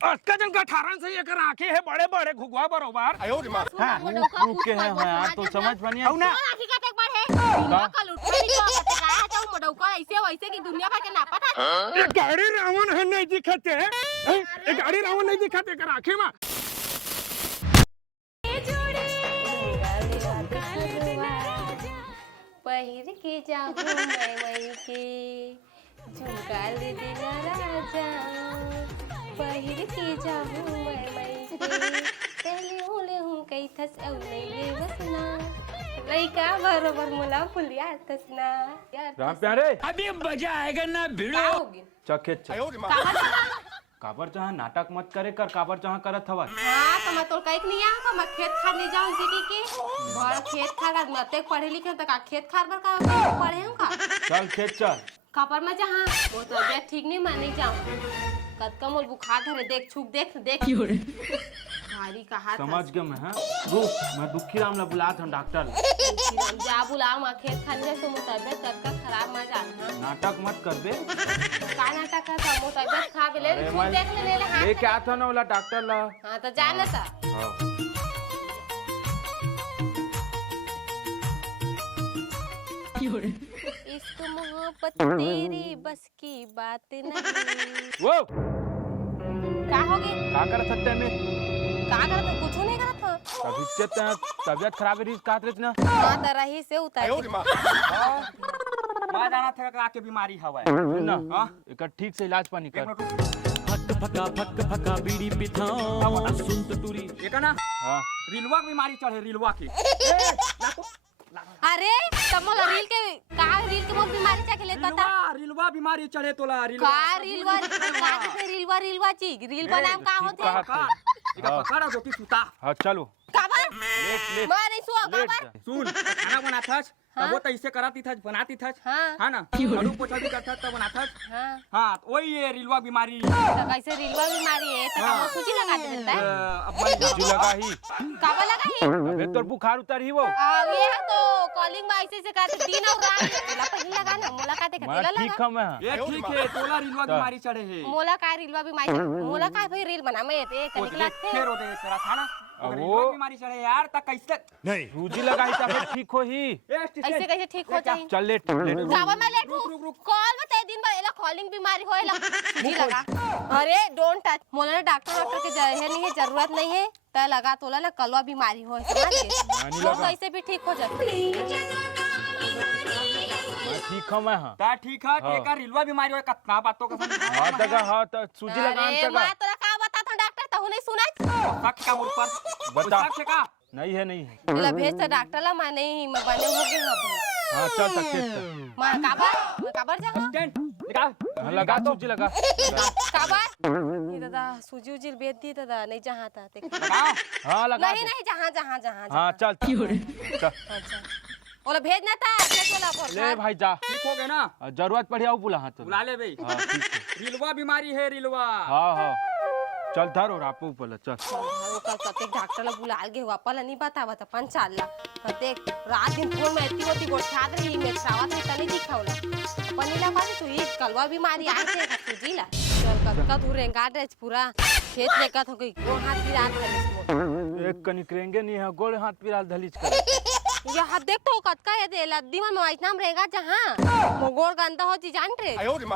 जन का 18 से एक आंखें है बड़े बड़े घुगवा बरोबर। रुक के है यार तो समझ बनिए औ ना आखी का एक बार है कल उठ नहीं तो कहा जाऊ मडौका ऐसे वैसे की दुनिया भर के ना पता ये गाड़ी रावण है नहीं दिखते हैं, ये गाड़ी रावण नहीं दिखते कर आंखें में। पहिर के जाऊं मैं वही के झुमका ले देना राजा पहिर के जाऊं मैं वही के पहले होले हूं कई थस औ नहीं ले बसना लइका बरोबर मुला फुलिया तसना यार राम प्यारे अभी मजा आएगा ना भिड़ो। चखे काबर जहाँ नाटक मत करे कर काबर जहाँ करत हवा। हां तो मैं तो कहीं नहीं आ का मैं खेत खार ले जाऊं इसी के बड़ खेत खार मैं ते पढ़े लिखे तक खेत खार पर का पढ़े हूं का चल खेत चल कापर में जहाँ वो तो तबियत ठीक नहीं मैं नहीं जाऊं कद कमल बुखार धरे देख छुप देख भारी का हाथ समझ गया मैं हां रुक मैं दुखी राम ला बुलात हूं डॉक्टर जा बुलाओ मैं खेत खाने तो मोर तबियत कद खराब मत जा नाटक मत कर बे का नाटक का तो मोर तबियत खराब ले छुप देख ले हाथ ले क्या था ना वाला डॉक्टर ला। हां तो जाना था इश्क मोहब्बत तेरी बस की बात नहीं। वो क्या हो गया का कर सकते में का करत कुछ नहीं करत हो तबियत खराब रही का करत ना हां त रही से उतार मैं जाना था का के बीमारी हवा ना हां एक ठीक से इलाज पानी कर फक फका बीड़ी पिथाओ सुन तो टूरी एक ना हां रिलवा की बीमारी चढ़े रिलवा की। अरे तमोला रील के मोर बीमारी चा के ले पता रिलवा बीमारी चढ़े तोला का रिलवा चीज रील बनाम का होते इका पकड़ा गोटी सुता। हां चलो काबर लेट मैं नहीं सुआ काबर सुन खाना बनाता था तब वो तो ऐसे कराती था बनाती था हां ना आलू पोछा भी करता तब बनाता हां हां वही ये रिलवा बीमारी तो कैसे रिलवा बीमारी है तो हम सूची लगा देता है अब मैं सूजी लगा ही काबर लगा ही अबे तोर बुखार उतर ही वो ये है तो कॉलिंग में ऐसे से करते दिन और रात मोला पहले लगा ना मोला का देखते लगा ठीक है मैं ये ठीक है तोला रिलवा बीमारी चढ़े है मोला का रिलवा बीमारी मोला का भाई रील बना मैं एक निकला थे फिर होते तेरा था ना वो बीमारी चढ़े यार तक कैसे नहीं सूजी लगा ही तब ठीक हो ही ऐसे कैसे ठीक हो जाए चल लेट काबर मैं लेट रुक कॉल में ते दिन भर एला कॉलिंग बीमारी होएला जी लगा अरे डोंट टच मोला ने डॉक्टर के है नहीं है जरूरत नहीं है त लगा तोला ना कलवा बीमारी होए समझ वो कैसे भी ठीक हो जाए ठीक है मैं हां ता ठीक है टेका रिलवा बीमारी होए कतना बातों का हां तगा हां त सूजी लगा अरे मैं तोरा का बता था डॉक्टर तहु नहीं सुना शक का मुझ पर बता शक का नहीं है ला भेज त डॉक्टर ला मैं नहीं मैं बने हो गए अब हां चल तक खेत मैं काबर जा टेंट निकाल लगा सूजी लगा काबर ये दादा सूजी उजी भेज दी दादा नहीं जहां था लगाओ हां लगा नहीं जहां हां चल चल अच्छा ओला भेजना था चला पर ले भाई जा ठीक हो गए ना जरूरत पड़ी आओ बुला हां तो बुला ले भाई हां ठीक है रिलवा बीमारी है रिलवा हां चल धर और आपो ऊपर चल कल कते डॉक्टर ला बुला के वापस नहीं बतावा त पंचाल ला कते रात दिन फोन में इतनी होती गोठाद रही में सावत में तनी दिखावला पनीला पास तो ये कलवा बीमारी आई थे सूजी ला चल कत धुरे गाडरेज पूरा खेत में कत हो गई गोड़ हाथ की रात है एक कनी करेंगे नहीं है गोड़ हाथ पिराल धलीच कर ये हाथ देख तो कत का ये दे लद्दी में इतना रहेगा जहां मोगोर गंदा होती जान रे उनकी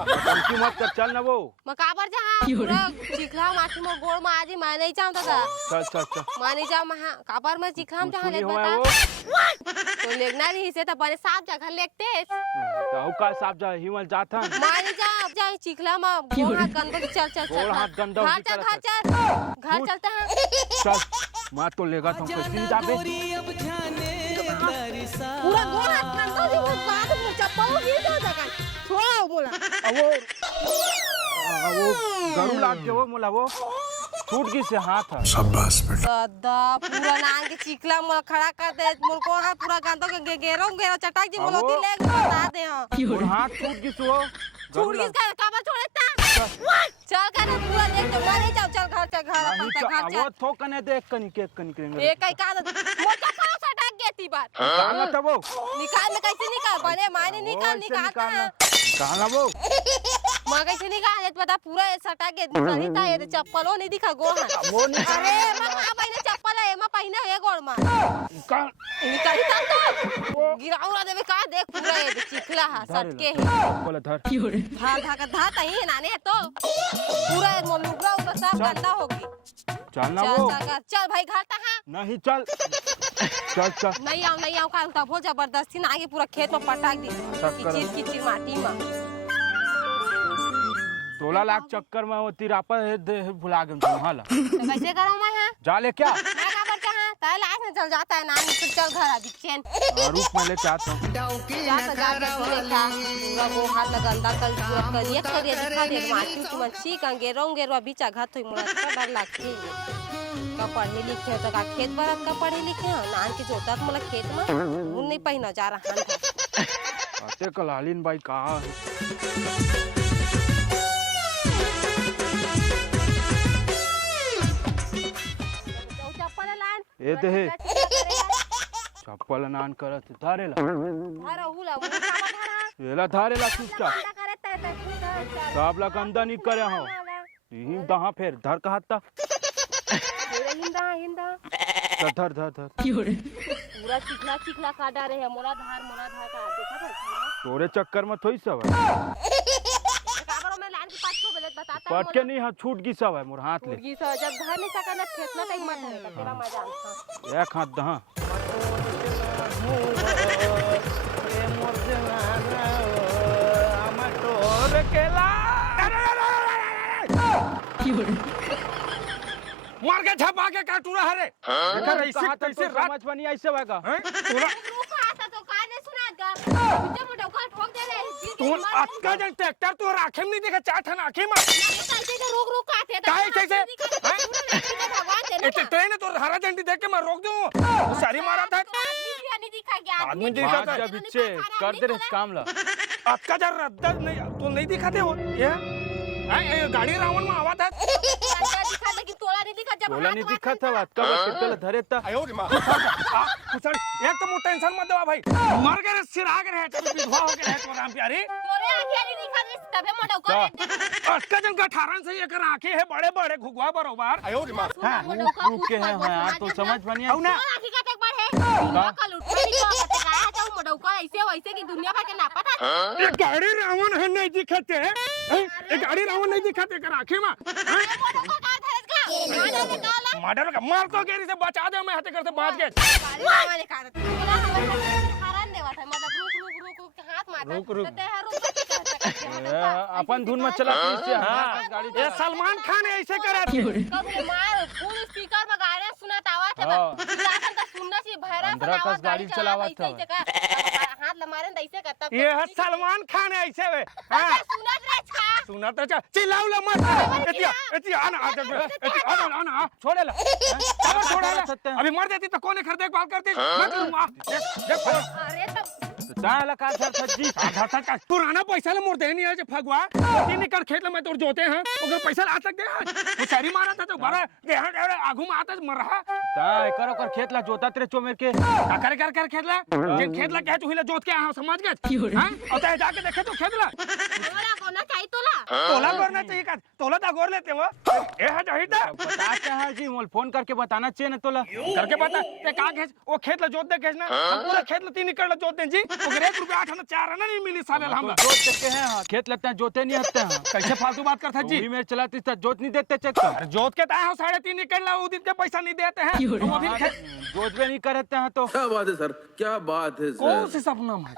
मत कर चल ना वो मकाबर जहां पूरा चिखला माटी में गोड़ में आज मैं नहीं चाहता था चल मानी जा महा काबर में चिखला में जहां ले बता तो लेगना नहीं से तो बड़े साफ जगह लेते तो का साफ जा हिमल जाता मानी जा चिखला में गोड़ हाथ गंदा चल गोड़ हाथ गंदा घर चलते हैं चल मां तो लेगा तुमको सीधा बे पूरा गोड़ हाथ गंदा जी वो बात में चप्पल गिर जाएगा छोड़ो बोला वो गरू लाग के वो मोला वो टूट गई से हाथ शाबाश बेटा दादा पूरा नांग के चिकला मोला खड़ा कर दे मोल को हाथ पूरा गंदा के घेरो चटाक जी मोलती ले बता दे हां हाथ टूट गई सो छूट गई का काबर छोड़े ता चल कर पूरा देख तो नहीं जाओ चल घर वो थोकने देख कनी करेंगे एक कई का मोटा करो चटाक गेती बात कहां था वो निकाल में कैसे निकाल बने माने निकाल कहां वो मैं कैसे निकाल देत पता पूरा ये सटा के निकली ता ये चप्पलो नहीं दिखा गो है वो नहीं अरे मैं कहां पहने चप्पल है मैं पहने है गोड़ में का निकली ता तो गिराउला देवे का देख पूरा ये चिखला है सट के है बोले धर धा धा तही नाने तो पूरा लुगड़ा उधर सब गंदा होगी चल ना चल वो चल भाई घर तक हां नहीं चल चल नहीं आऊं का तब बहुत जबरदस्ती ना आगे पूरा खेत में पटाक दी कीचड़ माटी में 16 लाख चक्कर में वो तिरापा भुला गए वहां ला तो कैसे करूं मैं हां जा ले क्या मैं खबर कहां ताए लाश में चल जाता है नानी तो चल घर अभी चैन रूप में लेके आता हूं जा तो जा के देखा पूरा वो हाथ में गंदा कर पूरा करिए दिखा दे माटी की मच्छी कंगे रोंगे बीचा घात होई मोला तो डर लगती का पढ़े लिखे तो का खेत बरत का पढ़े लिखे नान के जोता तो मोला खेत में उन नहीं पहिना जा रहा है आते कलालीन भाई कहां ये दे चप्पल नान करत धारेला येला धारेला चुपचाप सबला गंदा नहीं करे हो यही दहा फिर धर कहता धर धर धर पूरा चिखला काटा रहे मोला धार का देखा था तोरे चक्कर में थोड़ी सब काबरो में लान के 500 बेले बताता पट के नहीं हाथ छूट गई सब है मोर हाथ ले मुर्गी से जब घर नहीं सकना खेतना तक मत धरेगा तेरा मजा आता एक हाथ दहा ए मोर जवाना हम तोर केला मार के छपा के काटू रहा रे देखा ऐसे कैसे समझ बनी ऐसे होगा तोरा आता तो का नहीं सुना कर मुझे मुझे का ठोक दे रे तू अक्का जन ट्रैक्टर तो राखे में नहीं देखा चार ठन आंखें में कैसे रोक काटे काहे कैसे भगवान दे ए ट्रेन तो हरा झंडी देख के मैं रोक दूं सारी मारा था नहीं दिखा गया आदमी दिखा था जब इच्छे कर दे रे काम ला अक्का जन रद्दा नहीं तो नहीं दिखाते हो ये गाड़ी रावण में आवा था दिखा लेकिन तोला नहीं दिखा जब बोला नहीं दिखा था बात कब चल धरे ता आयो रे मां कुचल एक तो टेंशन मत देवा भाई मर गए सिर आ गए तब विधवा हो गए तो राम प्यारी तोरे आंखें नहीं दिखा दे तबे मोटा को अक्का जन का 18 से एक आंखें है बड़े बड़े घुगवा बरोबर आयो रे मां रुक के है यार तो समझ बनी औ ना आंखें का एक बार है कल उठ नहीं तो कहा जाऊं मोटा को ऐसे वैसे की दुनिया भर के ना पता ये गाड़ी रावण है नहीं दिखते ये गाड़ी रावण नहीं दिखाते कर आंखें में मर्डर का मार तो गेरी से बचा दे मैं हते करते बात के गाड़ी वाले का पूरा हरान देवा था मतलब रुक हाथ मारता रुक अपन धुन में चला से हां गाड़ी ये सलमान खान ऐसे करे थे कभी मार फुल स्पीकर में गाने सुनात आवाज था चिल्लाकर तो सुनना सी भैरव आवाज गाड़ी चलावत था हाथ लमारे ऐसे करता ये है सलमान खान ऐसे वे हां सुनत रे छा सुनत रे चिल्लाऊ ल मत एती आना छोड़े ला अब छोड़े ला अभी मर जाती तो कौन खर देखभाल करती मत लूंगा देख अरे तब चाला का सज्जी आधा तक पुराना पैसा ले मोर दे नहीं है जे फगवा तीन कर खेत में तोड़ जोते हैं ओकर पैसा आ तक दे वो सारी मारा था तो बड़ा देहा आगू में आता मर रहा ता करो कर खेत ला जोता तेरे चोमेर के कर खेत ला जिन खेत ला कह तू हिला जोत के आ समझ गए हां और ते जाके देखे तो खेत ला तोला कोना चाहिए तोला तोला करना चाहिए का तोला ता गोर लेते हो ए है जहिता बता क्या है जी मोल फोन करके बताना चाहिए ना तोला करके बता ते का खेत वो खेत ला जोत दे खेजना पूरा खेत ला तीन कर ला जोत दे जी ओकर 1 रुपया 8 आना 4 आना नहीं मिली साले हमरा जोत देते हैं हां खेत लगते हैं जोते नहीं हत्ते हैं कैसे फालतू बात करता जी मेरे चलाती था जोत नहीं देते चेक कर जोत के ताए हो 3.5 निकल ला वो दिन के पैसा नहीं देते हैं वो दिन जोत भी नहीं करते हैं तो क्या बात है सर क्या बात है कौन से सपना में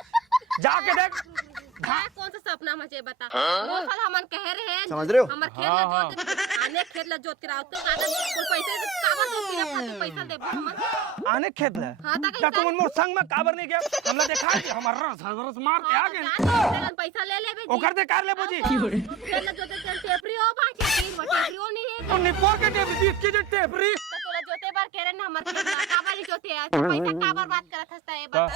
जाके देख कौन सा सपना मचे बता वो साल हमन कह रहे हैं समझ रहे हो हमर खेत ला जोत आने खेत ला जोत कराओ तो कागज कोई पैसे से काबर दो बिना फालतू पैसा दे हमन आने खेत ला हां ता तुम मोर संग में काबर नहीं गया हमला देखा कि हमर रस मार के आ गए पैसा ले लेबे ओकर दे कार ले बुजी खेत ला जोते चल टेपरी हो बाकी 3 टेपरी हो नहीं है तो निपो के टेपरी के जे टेपरी तो तोला जोते बार कह रहे ना हमर खेत ला काबर नहीं जोते यार पैसा काबर बात करत हस्ता है बता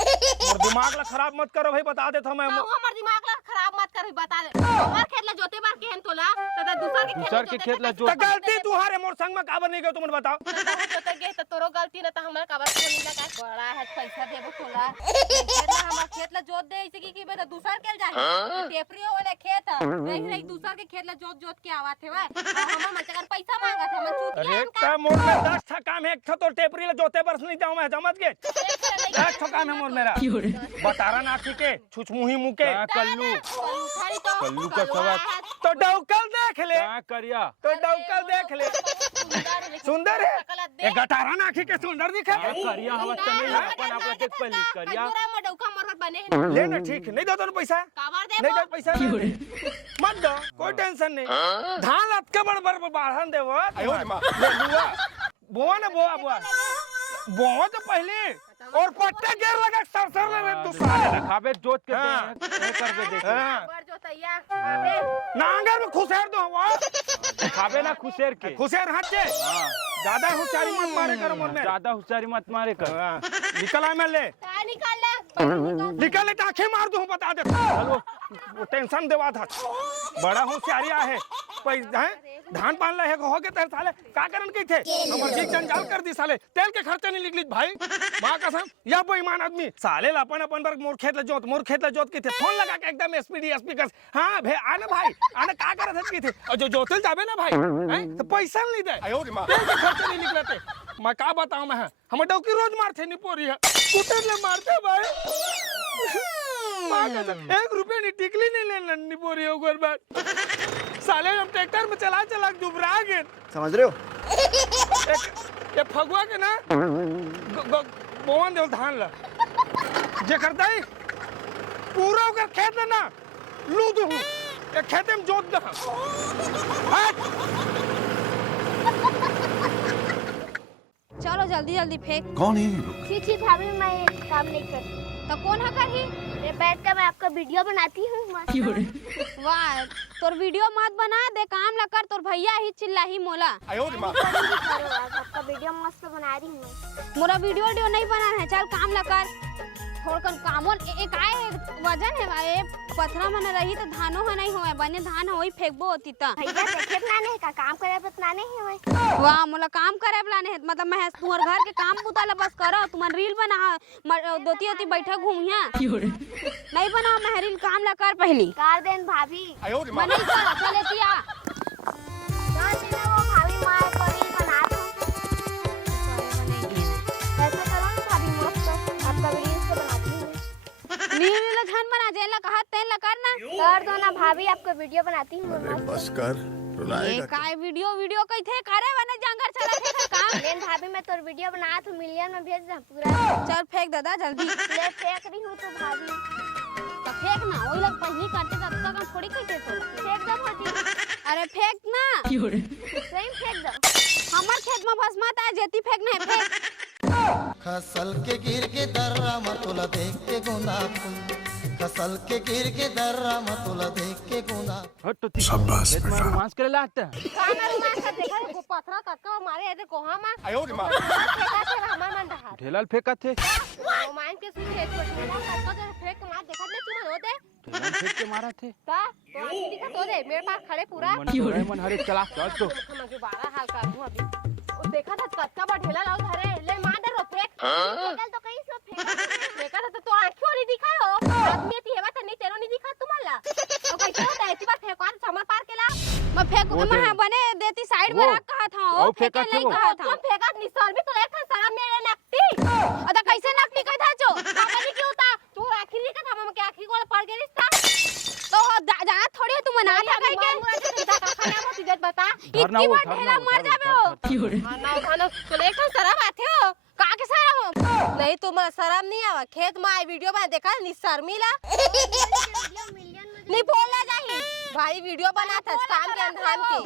मोर दिमाग ला खराब मत करो भाई बता देता मैं हमर दिमाग ला खराब खराब मत कर बता दे हमार खेत ला जोते बार केहन तोला त दूसर के खेत ला तो गलती तुम्हारे मोर संग में काबर नहीं गयो तुम बताओ जोते गे त तोरो गलती न त हमरा काबर खोली लगा बड़ा है पैसा देबो तोला खेत ला हमार खेत ला जोत दे ऐसे की बता दूसर के जाए टेपरियो वाले खेत नहीं नहीं दूसर के खेत ला जोत के आवत है हमर मचकर पैसा मांगत है मन चूत अरे का मोर में 10 ठा काम है, एक ठा तो टेपरी ला जोते बरस नहीं जाऊं मैं, समझ गए? 10 ठा काम है मोर मेरा। बतारा नाखी के छुछमुही मुंह के कल्लू कल्लू का सवाल तो डौकल देख ले, क्या करिया तो डौकल देख ले, सुंदर है ये गटारा नाखी के सुंदर दिखे क्या करिया हवा तने अपन आप देख पहली करिया मडौका मरत बने ले ना ठीक नहीं दो तो पैसा काबर नहीं देबो दो पैसा मत दो कोई टेंशन नहीं धान लत के बड़ बड़ बाढ़न देवो आयो मां ले लुआ बोआ ना बोआ बोआ बोआ तो पहले और पट्टे गिर लगा सरसर ले दूसरा खाबे जोत के दे कर दे देख काबर जो तैया नांगर में खुसेर दो हवा खाबे ना खुशेर के खुसेर हटे ज्यादा होशियारी मत मारे करो मन में, ज्यादा होशियारी मत मारे कर निकल आ मैं ले का निकाल ले निकल ले टाखे मार दूं बता दे चलो वो टेंशन देवा था बड़ा होशियारी है पैसा है धान पान ले हो के तेरे साले का करन की थे हमर जी जंजाल कर दी साले तेल के खर्चे नहीं निकली भाई मां कसम या बेईमान आदमी साले अपन अपन पर मोर खेत ला जोत की थे फोन लगा के एकदम एसपीडी स्पीकर हां भे आने भाई आने का करत की थे और जो जोतल जाबे ना भाई हैं तो पैसा नहीं दे आयो रे मां तेल के खर्चे नहीं निकलते मैं का बताऊं मैं हम डौकी रोज मारते निपोरी है कुटर ले मारते भाई मां कसम 1 रुपया नहीं टिकली नहीं लेना निपोरी ओकर बाद साले हम ट्रैक्टर में चला चला दुबरा गए समझ रहे हो? ये फगुआ के ना बोवन देव धान ला जे करता है पूरा ओकर खेत ना लू दू ये खेते में जोत दे चलो जल्दी जल्दी फेंक। कौन है ये लोग? ठीक ठीक भाभी मैं काम नहीं करती तो कौन है करही? मैं बैठ कर मैं आपका वीडियो बनाती हूँ वाह तोर वीडियो मत बना दे काम ला कर तोर भैया ही चिल्लाही मोला आपका वीडियो मस्त बना रही हूँ मोरा वीडियो नहीं बना है चल काम ला कर थोड़ कन कामों एक आए वजन है भाई पथरा में रही तो धानो है नहीं होए बने धान होई फेंकबो होती त भैया देखे बनाने का काम करे बताने ही हुए वाह मोला काम करे बुलाने है मतलब मैं तुम्हारे घर के काम बुताला बस करो तुम्हार रील बना दोती होती बैठा घूमिया नहीं बना मैं रील काम ला कर पहली कर देन भाभी मैं नहीं कर चले तिया वो भाभी मार पनीर बना दो ऐसे करो ना भाभी मस्त आपका वीडियो से बनाती हूँ नीला छन बना जेला कहा तेन ला करना कर दो ना भाभी आपका वीडियो बनाती हूँ बस कर ये काय वीडियो कई थे करे वने जंगल चला थे काम लेन भाभी मैं तो वीडियो बना तो मिलियन में भेज दे पूरा चल फेंक दादा जल्दी ले फेंक रही हूँ तो भाभी तो फेंक ना ओई लोग पहली काटे तब तक हम थोड़ी कहते तो फेंक दो भाभी अरे फेंक ना सही फेंक दो हमार खेत में बस मत आ जेती फेंक नहीं फेंक खसल के गिर के दर्रा मतुला देख के गुना खसल के गिर के दर्रा मतुला देख के गुना हट तो शाबाश बेटा रोमांस करे लाता काना रोमांस कर देखा को पथरा कक्का मारे ऐसे कोहा मा आयो रे मां फेंका थे हमार मन रहा ढेलाल फेंका थे रोमांस के सुन खेत पर कक्का के फेंक मार देखा ले तुम होते ढेलाल फेंक के मारा थे का तो आखिर दिखा तो दे मेरे पास खड़े पूरा मन हरे चला चल तो मुझे 12 हाल कर दूं अभी वो देखा था कक्का बा ढेला लाओ धरे ले मार दे रो फेंक कल तो कहीं से फेंका था तो आंखों नहीं दिखा हो आदमी थी हेवा नहीं तेरो नहीं दिखा तुम्हारा और कैसे होता है इतनी बार फेंकवान समर पार केला मैं फेंक मैं बने देती साइड में रख कहा था वो फेंका नहीं कहा था तुम फेंका निशान भी तो लेखा सारा मेरे नकटी अदा कैसे नकली कहा था जो पापा जी क्यों था तू आखिर नहीं का हम के आखिर को पड़ गई रिश्ता तो जा थोड़ी तू मना था कह के खाना मत इधर बता इतनी बार ढेला मर जाबे हो खाना तो लेखा सारा बात हो का के सारा हो नहीं तुम शर्म नहीं आवा खेत में आई वीडियो में देखा निशर्मिला नहीं बोलना चाहिए भाई वीडियो बना था काम के अंधान के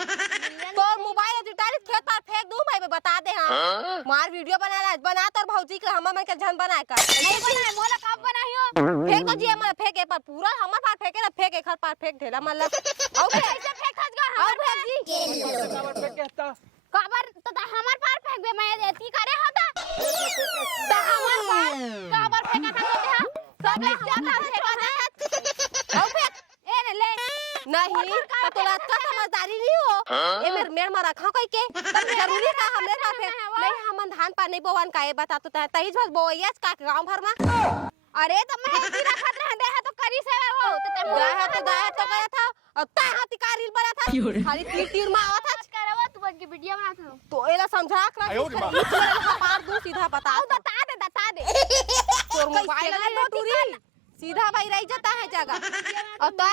तो मोबाइल जुटाली खेत पर फेंक दूं भाई बता दे हां मार वीडियो बना तो भौजी के हम मन के जन बनाए का नहीं बनाए मोला कब बनाइयो फेंक तो जी हम फेंके पर पूरा हमर पार फेंके ना फेंक एक पार फेंक ढेला मन औ कैसे फेंक खज गा और भेज जी काबर तो हमार पार फेंक बे मैं देती करे होता तो हमार पार काबर फेंका था तो सब एक जाता फेंका था औ फेंक ए में रखा कई के जरूरी का हमरे का फिर नहीं हमन धान पान नहीं बोवन काए बता तो तई बस बोयस का गांव भर में अरे तो मैं तीर रखत रह दे है तो करी से हो तो गाय तो गया था और ता हाथी का रील बना था खाली तीर तीर में आवत था करवा तू बन के वीडियो बना था तो एला समझा कर पार दू सीधा बता बता दे तोर मोबाइल में टूरी सीधा भाई रह जाता है जगह और तो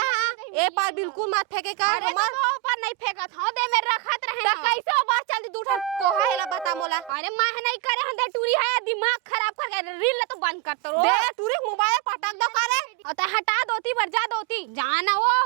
ए पार बिल्कुल मत फेंके का हमर ऊपर नहीं फेंकत हो दे में रखत रहे त कैसे बार चल दूठा कोहा हेला बता मोला अरे मैं नहीं करे हम दे टूरी है दिमाग खराब कर के रील तो बंद कर तो दे टूरी मोबाइल पटक दो काले और तो हटा दोती बर जा दोती जाना वो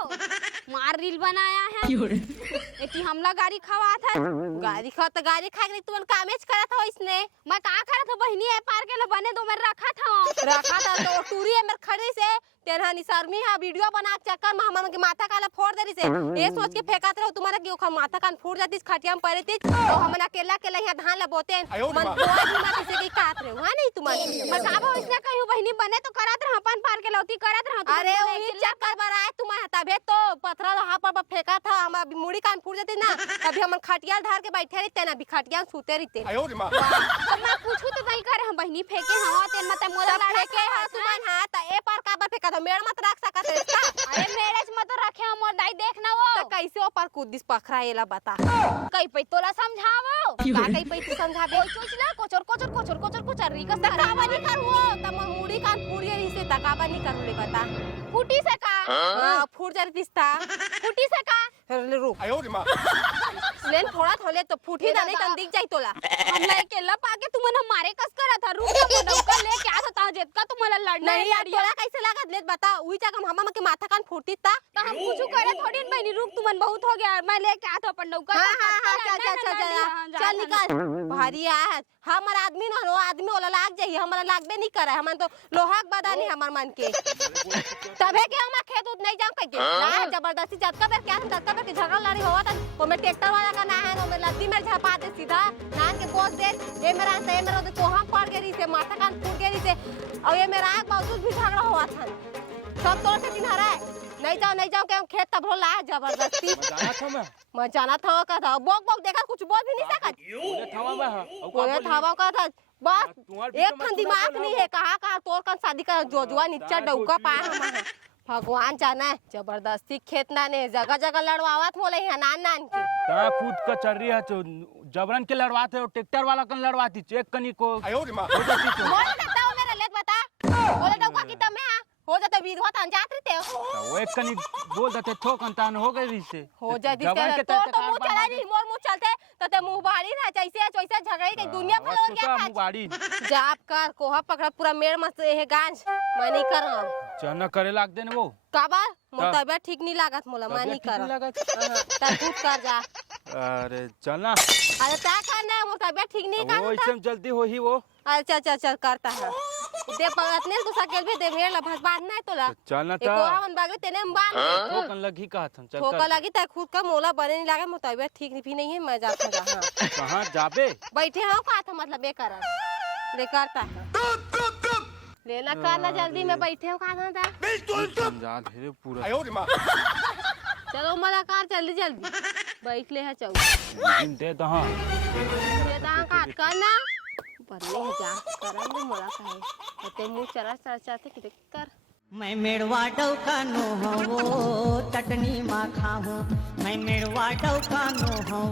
मार रील बनाया है इतनी हमला गाड़ी खवा था गाड़ी खा के तुमन कामेज करत हो इसने मैं का करत हो बहनी है पार के ले बने दो में रखा था तो टूरी है मेरे खड़ी से तेरा निसरमी है वीडियो बना के चक्कर में हमन के माथा काला फोड़ दे रही से ये सोच के फेंकत रहो तुम्हारा कि ओखर माथा कान फूट जाती खटिया में पड़े थी तो हमन अकेला यहां धान लबोते मन कोई भी मत से की काट रहे हो नहीं तुम्हारे मैं का हो इसने कहियो बहनी बने तो करत रह अपन पार के लौती करत रह अरे वही चक्कर बराए तुम्हारा तबे तो पथरा रहा पर फेंका था हम मुड़ी कान फूट जाती ना अभी हमन खटिया धार के बैठे रहते ना अभी खटिया सूते रहते तो मैं पूछू तो नहीं करे हम बहनी फेंके हवा तेन मत मोला फेंके हां तुमन हां त ए पार का बार फेंका तो मेड़ मत रख सकत है इसका अरे मेरे मत रखे हम और दाई देखना वो तो कैसे ऊपर कूदिस पखरा एला बता कई पे तोला समझावो का कई पे तू समझाबे सोचला कोचर रिकस तकावा नहीं करू तम मुड़ी कान फूट गई से तकावा नहीं करू ले बता फूटी से का हां फूट जा रही था फूटी से का ले रुक लेन थोड़ा थोले तो फूटी ना नहीं तन दिख जाई तोला हम ले के लपा के तुमन हमारे कस करा था रुक जा डौका लेके आ था जेत का तुमला लड़ना नहीं यार तोला कैसे लागत ले बता उई जगह हम के माथा कान फूटती ता तो हम कुछ करे थोड़ी बहनी रुक तुमन बहुत हो गया मैं लेके आ था अपन डौका हां चल निकाल भारी है हमर आदमी न हो आदमी ओला लाग जाई हमरा लागबे नहीं करे हमन तो लोहाक बदानी हमर मन के तबे के हम खेत उत नहीं जाम के ना जबरदस्ती जतका बेर के झगड़ा लड़ी होत तो मैं ट्रैक्टर वाला का ना है मैं लद्दी में झपा दे सीधा नान के पोस दे ए मेरा तो कोहा पड़ गई से माथा कान फूट गई से और ये मेरा बावजूद भी झगड़ा हुआ था सब तोड़ से दिन हरा नहीं जाओ के खेत तब ला जबरदस्ती मैं जाना था का था बोक देखा कुछ बोल भी नहीं सकत कोने थावा का था बस एक खन दिमाग नहीं है कहां तोर का शादी का जोजुआ नीचा डौका पाया हम भगवान जाना है जबरदस्ती खेत ना ने जगह लड़वावत मोले है नान के ता खुद का चल रही है जबरन के लड़वाते हो ट्रैक्टर वाला कन लड़वाती चेक कनी को बोल देता हूं मेरा लेट बता बोले डौका की तमे हो जाता विधवा तन जात रहते हो वो एक कनी बोल देते ठोक अंतान हो गई से हो जा दिस तो मुंह चला नहीं मोर मुंह चलते तो मुंह बाड़ी ना जैसे झगड़े के दुनिया फलोर गया मुंह बाड़ी जाप कर कोहा पकड़ा पूरा मेड़ मत है गांज मैं नहीं कर रहा चना करे लाग देन वो काबर मोर तबियत ठीक नहीं लागत मोला मैं नहीं कर ता तू कर जा अरे चलना अरे ता करना मोर तबियत ठीक नहीं वो इसमें जल्दी हो ही वो अरे चल करता है दे पगतने तो सकेल भी दे मेड़ ला भस बांध ना तोला चलना एको हमन बागले तेने में बांध ठोकन लगी का थन चल ठोका लगी त खुद का मोला बने नहीं लागे मोर तबियत ठीक भी नहीं है मैं जाता हां कहां जाबे बैठे हो का था मतलब बेकार ले करता लेना करना जल्दी में बैठे हो का था समझा धीरे पूरा चलो मलाकार जल्दी बैठ ले है चौ दे दहा ये दां काट करना परले जा करन में मोला काहे ते मुंह चरा चाहते कि कर मैं मेड़वा डौका नो हो चटनी मा खाऊं मैं मेड़वा डौका नो हो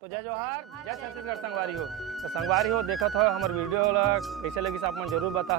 तो जय जोहार जय छत्तीसगढ़ संगवारी हो तो संगवारी हो देखा था हमारे वीडियो कैसे लगी से आप मन जरूर बता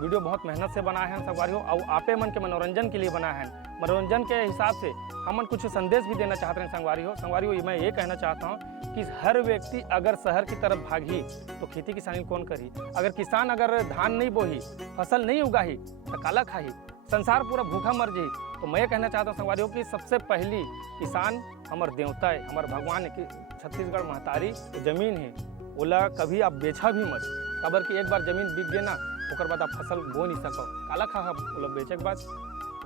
वीडियो बहुत मेहनत से बनाए हैं संगवारी हो और आपे मन के मनोरंजन के लिए बनाए हैं मनोरंजन के हिसाब से हम कुछ संदेश भी देना चाहते हैं संगवारी हो मैं ये कहना चाहता हूँ कि हर व्यक्ति अगर शहर की तरफ भागी तो खेती किसानी कौन करी अगर किसान अगर धान नहीं बोही फसल नहीं उगाही तो काला खाही संसार पूरा भूखा मर जाही तो मैं कहना चाहता हूँ संगवारी कि सबसे पहली किसान हमार देवता है हमार भगवान की छत्तीसगढ़ महतारी जमीन है ओला कभी आप बेचा भी मत कबर की एक बार जमीन बिक गए ना ओकर बाद आप फसल बो नहीं सको काला खा ओला बेचे के बाद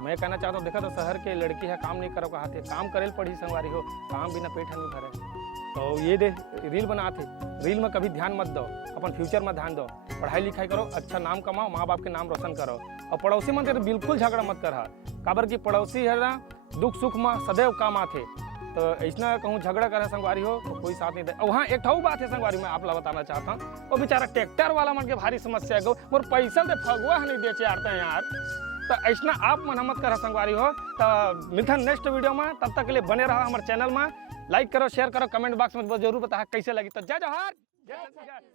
मैं कहना चाहता हूँ देखा तो शहर के लड़की है काम नहीं करो कहा थे काम करे पड़ी संगवारी हो काम बिना पेट नहीं भरे तो ये दे रील बनाते रील में कभी ध्यान मत दो अपन फ्यूचर में ध्यान दो पढ़ाई लिखाई करो अच्छा नाम कमाओ माँ बाप के नाम रोशन करो और पड़ोसी मन बिल्कुल झगड़ा मत कर काबर की पड़ोसी है ना दुख सुख में सदैव काम आते तो ऐसा कहूँ झगड़ा करे संगवारी हो तो कोई साथ नहीं दे। और हाँ एक ठो बात है संगवारी मैं आप ला बताना चाहता हूँ, वो बेचारा ट्रैक्टर वाला मन के भारी समस्या है, मोर पैसा दे फगुआ नहीं बेचे आते हैं यार। तो ऐसा आप मन मत कर संगवारी हो। तो मिलता नेक्स्ट वीडियो में, तब तक के लिए बने रहा हमारे चैनल में। लाइक करो, शेयर करो, कमेंट बॉक्स में जरूर बताओ कैसे लगी। तो जय जवाहर, जय